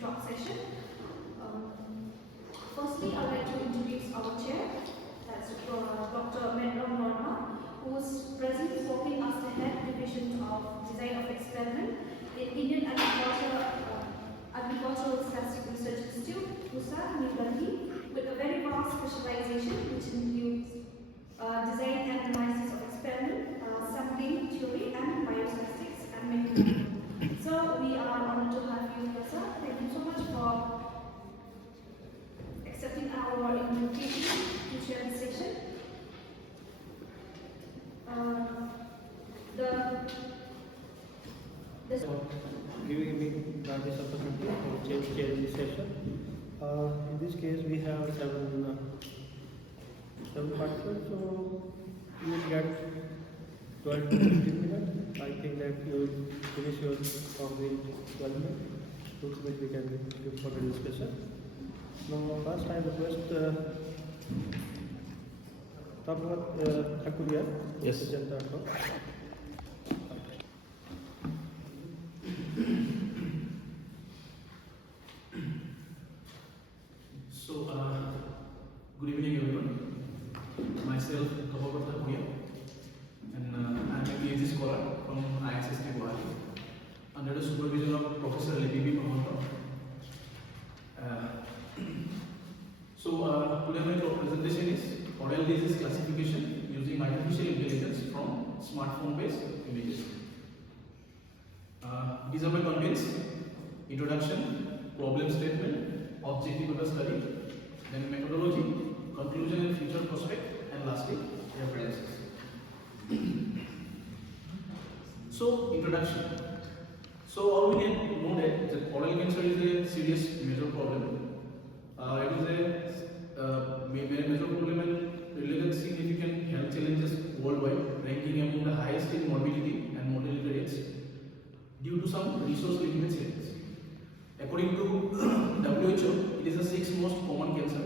talk session. Firstly, I'd like to introduce our chair, that's Dr. Medram Norma, who is presently working as the head division of design of experiment in Indian Agricultural Statistic Research Institute, USA, New Delhi, with a very vast specialization which includes design and analysis of experiment, sampling, theory, and biostatistics and mechanical. So we are honored to have you here, sir. Thank you so much for accepting our invitation to share this session. Giving me this opportunity to chair this session. In this case, we have seven participants, so you will get 12 to 15 minutes. I think that you will finish your talk in 12 minutes, which we can give for the discussion. Now, first I request Dr. Thakuria to present our talk. So, good evening everyone. Myself, Dr. Thakuria, and I am a PhD scholar from ISST Guwahati under the supervision of Professor Levi Pamonto. Today my presentation is oral disease classification using artificial intelligence from smartphone-based images. These are my contents: introduction, problem statement, objective of the study, then methodology, conclusion and future prospect, and lastly references. So, introduction. So all we need to know that oral cancer is a serious major problem. It is a major problem and related significant health challenges worldwide, ranking among the highest in morbidity and mortality rates due to some resource limitations. According to WHO, it is the sixth most common cancer.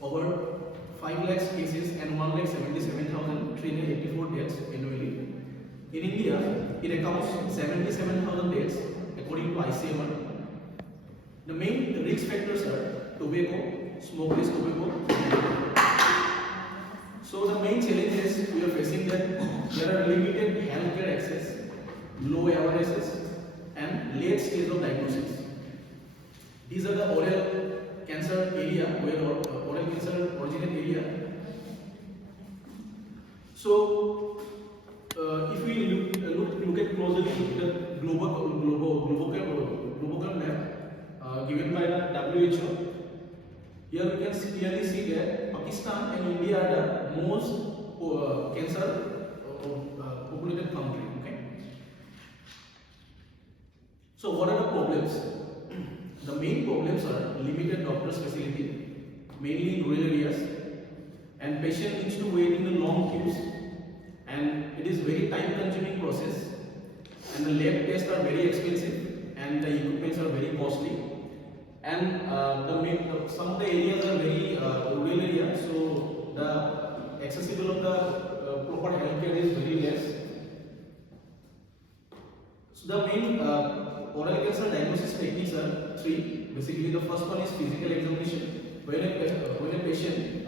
Over 5 lakh cases and 1,77,384 deaths annually. In India, it accounts 77,000 deaths according to ICMR. The main risk factors are tobacco, smokeless tobacco. So the main challenges we are facing that there are limited healthcare access, low awarenesses, and late stage of diagnosis. These are the oral cancer area where oral cancer originate area. So if we look at closely the global map given by the WHO, here we can clearly see that Pakistan and India are the most cancer populated country. Okay. So what are the problems? The main problems are limited doctor's facility, mainly in rural areas, and patient needs to wait in the long queues, and it is very time-consuming process, and the lab tests are very expensive, and the equipments are very costly, and some of the areas are very rural areas, so the accessible of the proper healthcare is very less. So the main oral cancer diagnosis techniques are three. Basically, the first one is physical examination. When a patient,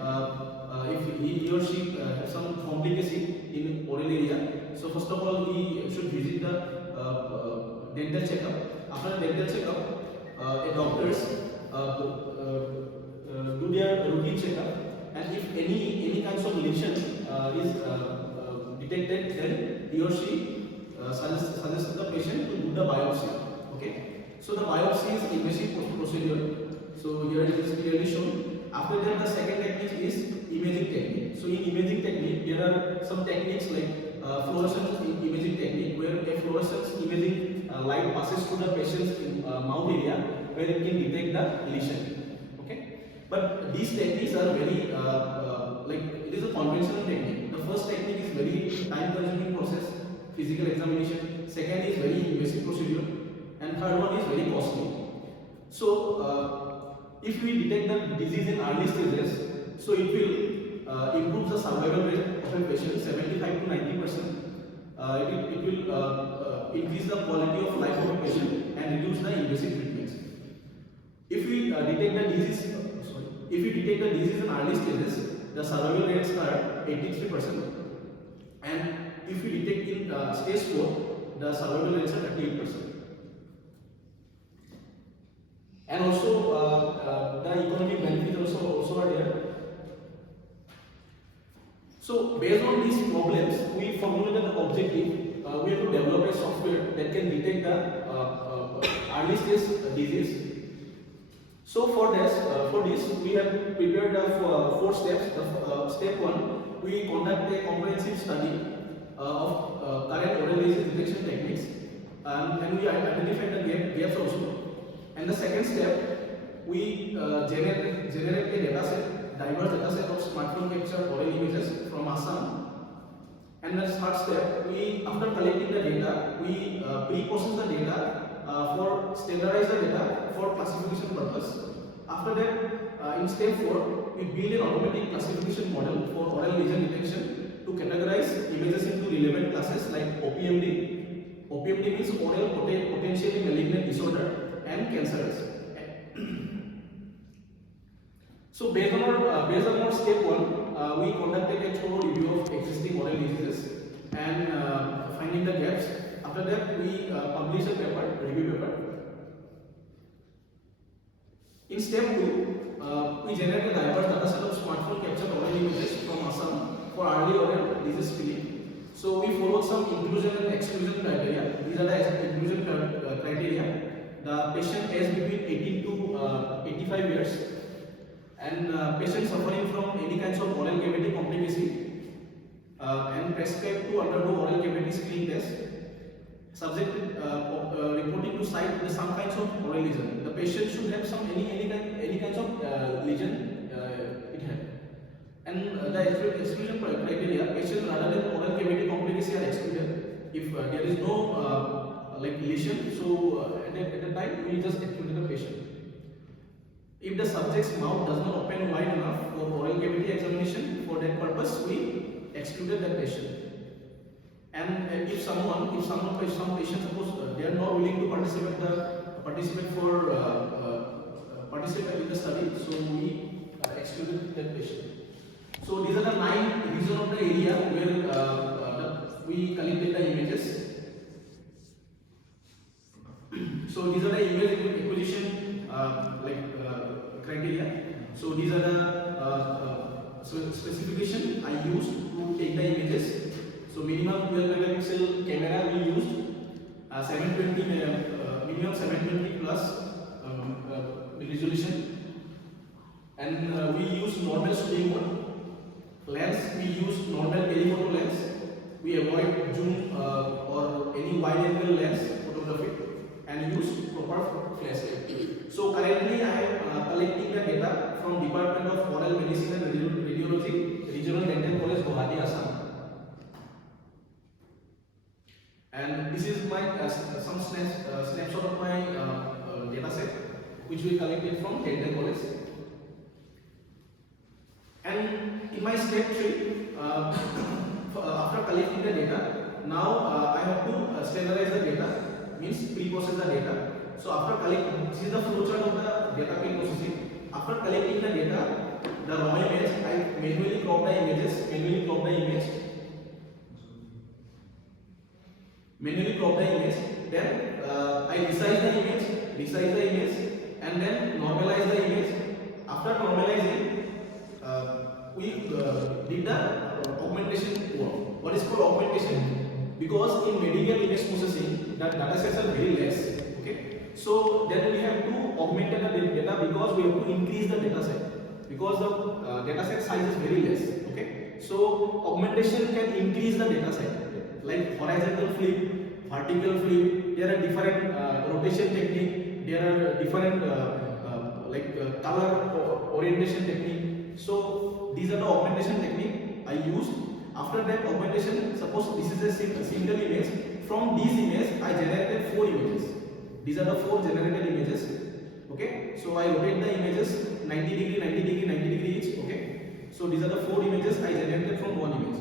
if he or she has some complication in oral area, so first of all he should visit the dental checkup. After the dental checkup, a doctors do their routine checkup, and if any kinds of lesion is detected, then he or she suggests the patient to do the biopsy. Okay. So the biopsy is invasive procedure. So here it is clearly shown. After that, the second technique is imaging technique. So in imaging technique, there are some techniques like fluorescence imaging technique, where a fluorescence imaging light passes through the patient's mouth area, where it can detect the lesion. Okay. But these techniques are very it is a conventional technique. The first technique is very time-consuming process, physical examination. Second is very invasive procedure, and third one is very costly. So if we detect the disease in early stages, so it will improve the survival rate of a patient 75 to 90%. It will increase the quality of life of a patient and reduce the invasive treatments. detect the disease, if we detect the disease in early stages, the survival rates are 83%, and if we detect in stage 4, the survival rates are 38%. And also the economic benefits also are there. So based on these problems, we formulated the objective. We have to develop a software that can detect the early stage disease. So for this, we have prepared 4 steps. Step 1, we conduct a comprehensive study of current oral disease detection techniques, and we identify the gaps also. And the second step, we generate a data set, diverse data set of smartphone captured oral images from Assam. And the third step, we after collecting the data, we pre-process the data for standardize the data for classification purpose. After that, in step 4, we build an automatic classification model for oral lesion detection to categorize images into relevant classes like OPMD. OPMD means oral potentially malignant disorder and cancers. So based on our step 1, we conducted a thorough review of existing oral diseases and finding the gaps. After that, we published a review paper. In step 2, we generated a diverse data set of smartphone captured oral images from Assam for early oral disease screening. So we followed some inclusion and exclusion criteria. These are the inclusion criteria. The patient age between 18 to 85 years, and patients suffering from any kinds of oral cavity complication, and prescribed to undergo oral cavity screening test. Subject reporting to site with some kinds of oral lesion. The patient should have any kinds of lesion it had. And the exclusion criteria: patient rather than oral cavity complication are excluded. If there is no lesion, so at the time we just excluded the patient. If the subject's mouth does not open wide enough for oral cavity examination, for that purpose we excluded that patient. And if some patients suppose they are not willing to participate in the study, so we excluded that patient. So these are the 9 regions of the area where we collected the images. So these are the image acquisition criteria. So these are the specification I used to take the images. So minimum 12 megapixel camera we used, 720 minimum 720 plus resolution, and we use normal shooting mode. Lens, we use normal telephoto lens. We avoid zoom or any wide angle lens photography and use proper flashlight. So currently I am collecting the data from Department of Oral Medicine and Radiology, Regional Dental College, Guwahati, Assam. And this is my some snapshot of my data set which we collected from Dental College. And in my step 3, after collecting the data, now I have to standardize the data, means pre-process the data. So after collecting, this is the flowchart of the data pre-processing. After collecting the data, the raw image, I manually crop the image, then I resize the image, and then normalize the image. After normalizing, we did the augmentation work. What is called augmentation? Because in medical image processing, the data sets are very less. Okay, so then we have to augment the data because we have to increase the data set because the data set size is very less. Okay, so augmentation can increase the data set like horizontal flip, vertical flip. There are different rotation technique. There are different color orientation technique. So these are the augmentation technique I used. After that augmentation, suppose this is a single image. From these images, I generated 4 images. These are the 4 generated images. Okay, so I rotate the images 90 degree, 90 degree, 90 degree each. Okay, so these are the 4 images I generated from one image.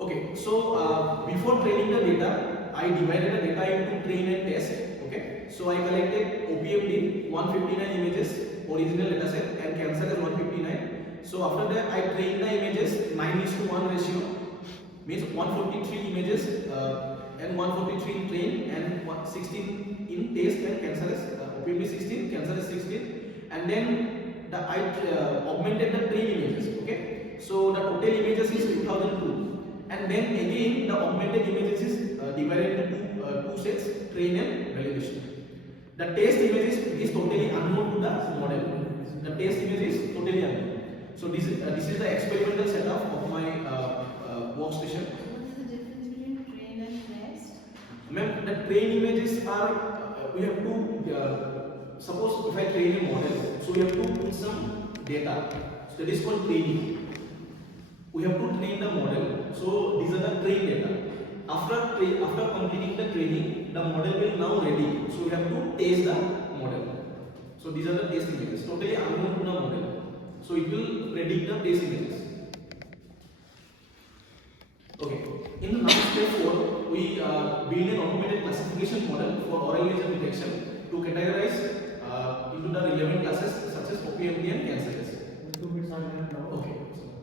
Okay, so before training the data, I divided the data into train and test. Okay, so I collected OPMD 159 images original data set and cancer is 159. So after that I train the images 9:1 ratio, means 143 images and 143 in train and 16 in taste and cancer is OPMD 16, cancer is 16, and then I augmented the train images. Okay, so the total images is 2002, and then again the augmented images is divided into two sets, train and validation. The test image is totally unknown to the model. The test image is totally unknown. So this is the experimental setup of my workstation. What is the difference between train and test? Ma'am, the train images are we have to suppose if I train a model, so we have to put some data. So that is called training. We have to train the model. So these are the train data. After completing the training, the model will now ready. So we have to test the model. So these are the test images, totally unknown to the model. So it will predict the test images. Okay. In the next step 4, we build an automated classification model for oral lesion detection to categorize into the relevant classes such as OPMD and cancer. 2 bits are there now. Okay.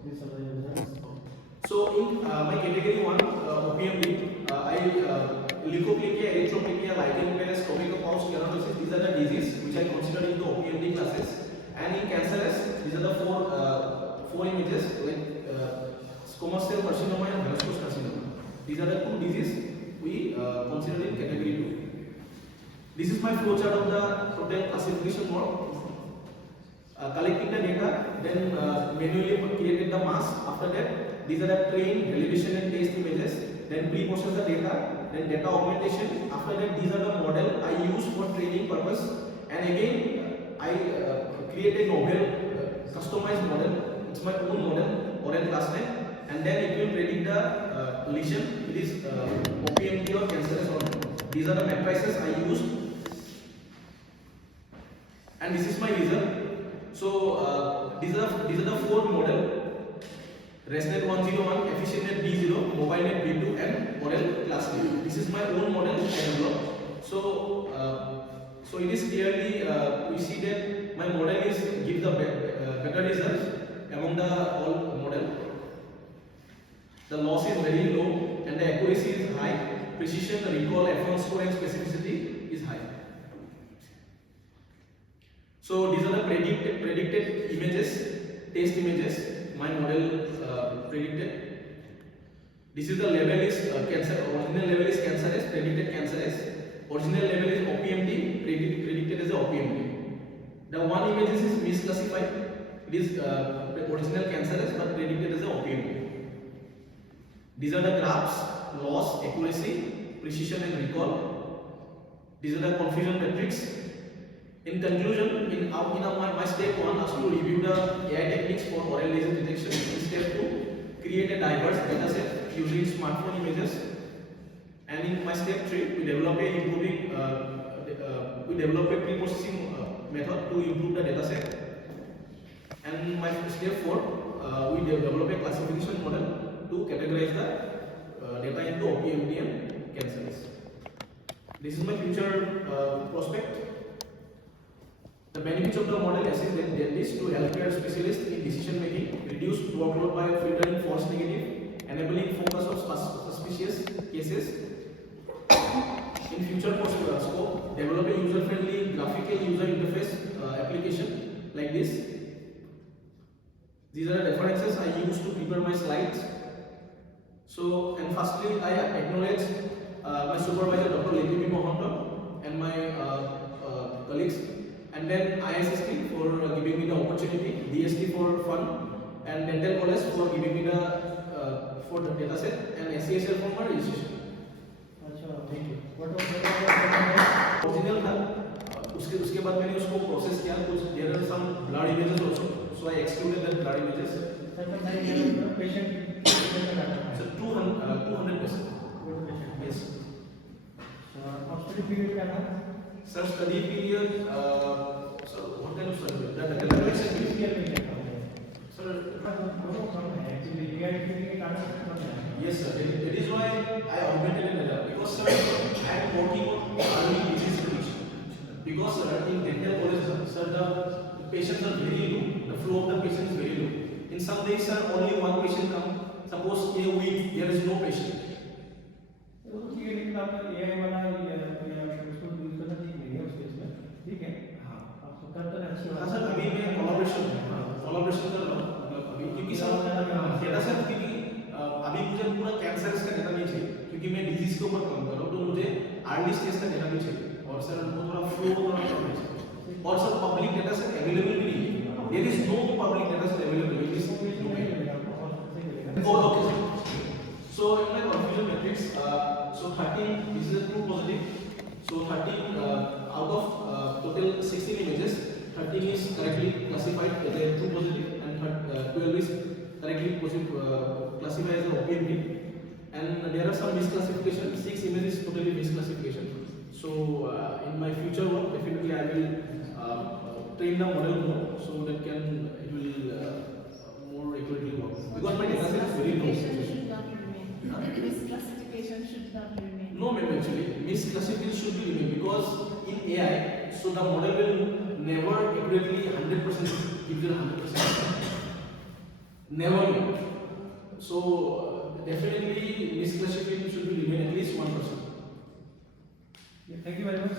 These are the users. So in my category 1 OPMD, I leukoplakia, erythroplakia, lichen planus, tobaccopause, keratosis. These are the diseases which I consider in the OPMD classes. And in cancerous, these are the four images like squamous cell carcinoma and Velazquez carcinoma. These are the 2 diseases we consider in category 2. This is my flowchart of the total classification model. Collecting the data, then manually created the mask. After that, these are the train, validation and test images. Then pre-process the data, then data augmentation. After that, these are the model I use for training purpose. And again, I create a novel customized model. It's my own model, oral classnet. And then it will predict the lesion. It is OPMD or cancerous or not. These are the matrices I use. And this is my result. So these are the 4 model: ResNet 101, EfficientNet B0, MobileNet B2, and oral class B. This is my own model I developed. So it is clearly we see that my model is give the better results among the all model. The loss is very low and the accuracy is high. Precision, recall, F1 score and specificity is high. So these are the predicted images, test images. My model predicted. This is the level is cancer. Original level is cancerous, predicted cancerous. Original level is OPMD, predicted as a OPMD. The one images is misclassified. It is the original cancerous but predicted as a OPMD. These are the graphs: loss, accuracy, precision and recall. These are the confusion metrics. In conclusion, in my step 1 is to review the AI techniques for oral lesion detection. In step 2, create a diverse data set using smartphone images. And in my step 3, we develop a pre-processing method to improve the data set. And in my step 4, we develop a classification model to categorize the data into OPMD and cancers. This is my future prospect. The benefits of the model assist dentists to healthcare specialists in decision making, reduce workload by filtering false negative, enabling focus on suspicious cases. In future scope, develop a user-friendly graphical user interface application like this. These are the references I use to prepare my slides. So, and firstly, I acknowledge my supervisor Dr. Letipi Mohanto and my colleagues, and then ISSP for giving me the opportunity, DST for fun, and Dental College for giving me the for the data set, and SCSL for my registration. Thank you. What was the Original था, उसके बाद मैंने उसको process किया, कुछ there are some blurred images also, so I excluded the blurred images. patient So 200%. Yes. study period क्या था? Sir, study period. So what kind of study? The categorization period. Sir, yes, sir. That is why I augmented it because sir, I am working on early disease prediction. Because sir, in only one patient come, suppose in a week there is no patient. वो तो ठीक है, लेकिन आपका AI वाला उसको use करना ठीक नहीं है उस केस में, ठीक है? हाँ आपको करता है अच्छी हाँ सर, अभी मैं कोलैबोरेशन कर रहा हूँ, मतलब अभी क्योंकि सर डेटा सेट, क्योंकि अभी मुझे पूरा कैंसर का डेटा नहीं चाहिए, क्योंकि मैं डिजीज के ऊपर काम कर रहा हूँ, तो मुझे अर्ली स्टेज का डेटा नहीं चाहिए, और सर वो थोड़ा फ्लो थोड़ा कम है, और sir public data set available भी नहीं है, there is no public data set available in this domain. Oh, okay, sir. So in my confusion matrix, so 13, this is a true positive. So 13 out of total 16 images, 13 is correctly classified as a true positive, and 12 is correctly classified as an OPMD. And there are some misclassification. 6 images is totally misclassification. So in my future work, definitely I will train the model more, so that it will more accurately work. Because my data set is very low. Should not remain. Misclassification should not remain. No, ma'am, actually, misclassification should be remain, because in AI, so the model will never accurately 100% give you 100%. Never will. So definitely misclassification should be remain at least 1%. Yeah, thank you very much.